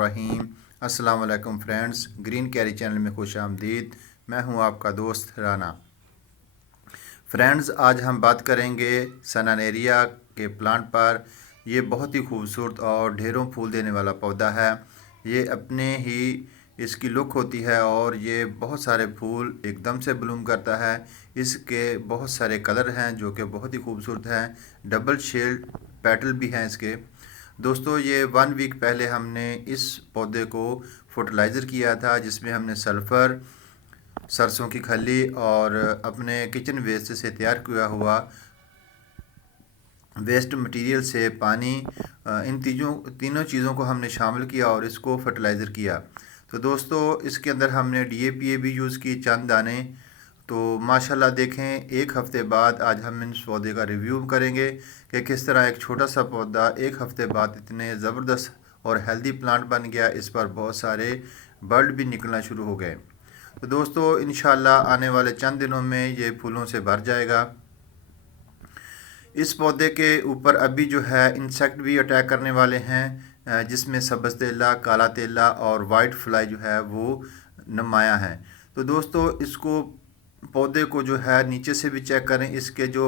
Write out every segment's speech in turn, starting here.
बिस्मिल्लाहिर्रहमानिर्रहीम। अस्सलाम वालेकुम फ्रेंड्स, ग्रीन कैरी चैनल में खुश आमदीद। मैं हूं आपका दोस्त राना। फ्रेंड्स, आज हम बात करेंगे सनानेरिया के प्लांट पर। ये बहुत ही खूबसूरत और ढेरों फूल देने वाला पौधा है। ये अपने ही इसकी लुक होती है और ये बहुत सारे फूल एकदम से ब्लूम करता है। इसके बहुत सारे कलर हैं जो कि बहुत ही खूबसूरत हैं। डबल शेड पेटल भी हैं इसके। दोस्तों, ये 1 वीक पहले हमने इस पौधे को फर्टिलाइज़र किया था, जिसमें हमने सल्फ़र, सरसों की खली और अपने किचन वेस्ट से तैयार किया हुआ वेस्ट मटेरियल से पानी, इन तीनों चीज़ों को हमने शामिल किया और इसको फर्टिलाइज़र किया। तो दोस्तों, इसके अंदर हमने डीएपी भी यूज़ की, चंद दाने। तो माशाल्लाह देखें, 1 हफ़्ते बाद आज हम इस पौधे का रिव्यू करेंगे कि किस तरह एक छोटा सा पौधा 1 हफ़्ते बाद इतने ज़बरदस्त और हेल्दी प्लांट बन गया। इस पर बहुत सारे बर्ड भी निकलना शुरू हो गए। तो दोस्तों, इंशाल्लाह आने वाले चंद दिनों में ये फूलों से भर जाएगा। इस पौधे के ऊपर अभी जो है इंसेक्ट भी अटैक करने वाले हैं, जिसमें सब्ज़ तेला, काला तेला और वाइट फ्लाई जो है वो नुमाया है। तो दोस्तों, इसको पौधे को जो है नीचे से भी चेक करें। इसके जो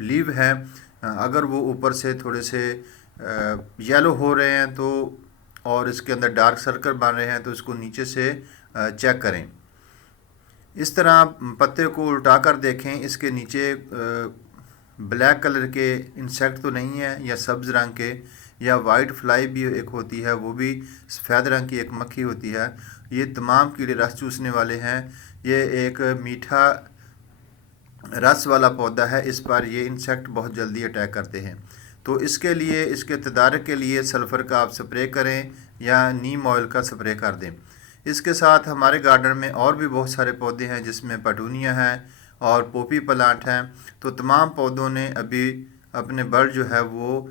लीव हैं, अगर वो ऊपर से थोड़े से येलो हो रहे हैं तो, और इसके अंदर डार्क सर्कल बन रहे हैं, तो इसको नीचे से चेक करें। इस तरह पत्ते को उल्टा कर देखें, इसके नीचे ब्लैक कलर के इंसेक्ट तो नहीं है, या सब्ज़ रंग के, या वाइट फ्लाई भी एक होती है, वो भी सफ़ेद रंग की एक मक्खी होती है। ये तमाम कीड़े रस चूसने वाले हैं। ये एक मीठा रस वाला पौधा है। इस पर ये इंसेक्ट बहुत जल्दी अटैक करते हैं। तो इसके लिए, इसके तदारक के लिए सल्फ़र का आप स्प्रे करें या नीम ऑयल का स्प्रे कर दें। इसके साथ हमारे गार्डन में और भी बहुत सारे पौधे हैं, जिसमें पटूनिया है और पोपी प्लांट हैं। तो तमाम पौधों ने अभी अपने बर्ड जो है वो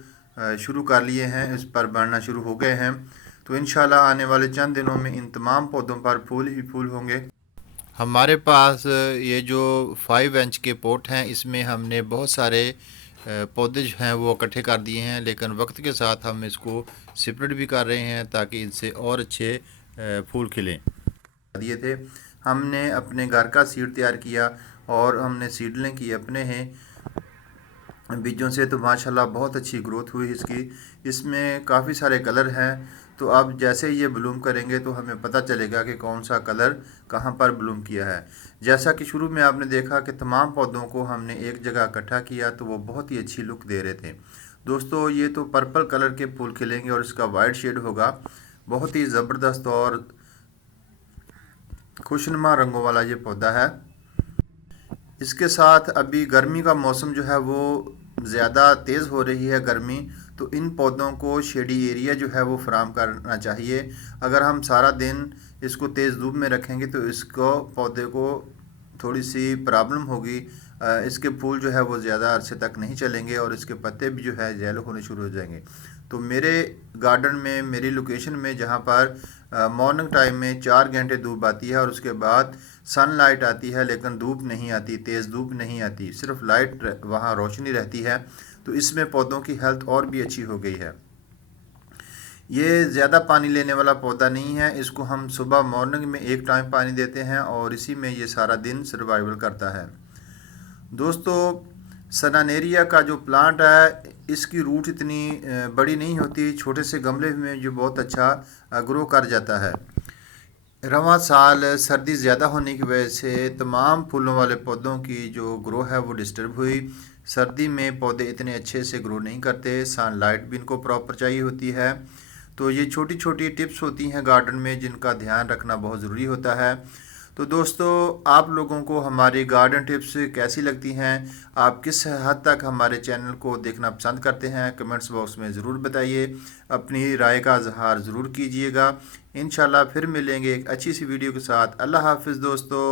शुरू कर लिए हैं, इस पर बढ़ना शुरू हो गए हैं। तो इंशाल्लाह आने वाले चंद दिनों में इन तमाम पौधों पर फूल ही फूल होंगे। हमारे पास ये जो 5 इंच के पोट हैं, इसमें हमने बहुत सारे पौधे जो हैं वो इकट्ठे कर दिए हैं, लेकिन वक्त के साथ हम इसको सेपरेट भी कर रहे हैं ताकि इनसे और अच्छे फूल खिलें। दिए थे, हमने अपने घर का सीड तैयार किया और हमने सीडलिंग की अपने हैं बीजों से। तो माशाल्लाह बहुत अच्छी ग्रोथ हुई इसकी। इसमें काफ़ी सारे कलर हैं। तो अब जैसे ही ये ब्लूम करेंगे तो हमें पता चलेगा कि कौन सा कलर कहाँ पर ब्लूम किया है। जैसा कि शुरू में आपने देखा कि तमाम पौधों को हमने एक जगह इकट्ठा किया, तो वो बहुत ही अच्छी लुक दे रहे थे। दोस्तों, ये तो पर्पल कलर के फूल खिलेंगे और इसका वाइट शेड होगा। बहुत ही ज़बरदस्त और खुशनुमा रंगों वाला ये पौधा है। इसके साथ अभी गर्मी का मौसम जो है वो ज़्यादा तेज़ हो रही है गर्मी, तो इन पौधों को शेडी एरिया जो है वो फराम करना चाहिए। अगर हम सारा दिन इसको तेज़ धूप में रखेंगे तो इसको पौधे को थोड़ी सी प्रॉब्लम होगी। इसके फूल जो है वो ज़्यादा अरसे तक नहीं चलेंगे और इसके पत्ते भी जो है येलो होने शुरू हो जाएंगे। तो मेरे गार्डन में, मेरी लोकेशन में, जहाँ पर मॉर्निंग टाइम में 4 घंटे धूप आती है और उसके बाद सनलाइट आती है, लेकिन धूप नहीं आती, तेज़ धूप नहीं आती, सिर्फ लाइट वहाँ रोशनी रहती है। तो इसमें पौधों की हेल्थ और भी अच्छी हो गई है। ये ज़्यादा पानी लेने वाला पौधा नहीं है। इसको हम सुबह मॉर्निंग में एक टाइम पानी देते हैं और इसी में ये सारा दिन सर्वाइवल करता है। दोस्तों, सनानेरिया का जो प्लांट है, इसकी रूट इतनी बड़ी नहीं होती। छोटे से गमले में जो बहुत अच्छा ग्रो कर जाता है। रवां साल सर्दी ज़्यादा होने की वजह से तमाम फूलों वाले पौधों की जो ग्रो है वो डिस्टर्ब हुई। सर्दी में पौधे इतने अच्छे से ग्रो नहीं करते, सनलाइट भी इनको प्रॉपर चाहिए होती है। तो ये छोटी छोटी टिप्स होती हैं गार्डन में, जिनका ध्यान रखना बहुत ज़रूरी होता है। तो दोस्तों, आप लोगों को हमारी गार्डन टिप्स कैसी लगती हैं? आप किस हद तक हमारे चैनल को देखना पसंद करते हैं? कमेंट्स बॉक्स में ज़रूर बताइए। अपनी राय का इजहार ज़रूर कीजिएगा। इंशाल्लाह फिर मिलेंगे एक अच्छी सी वीडियो के साथ। अल्लाह हाफ़िज़ दोस्तों।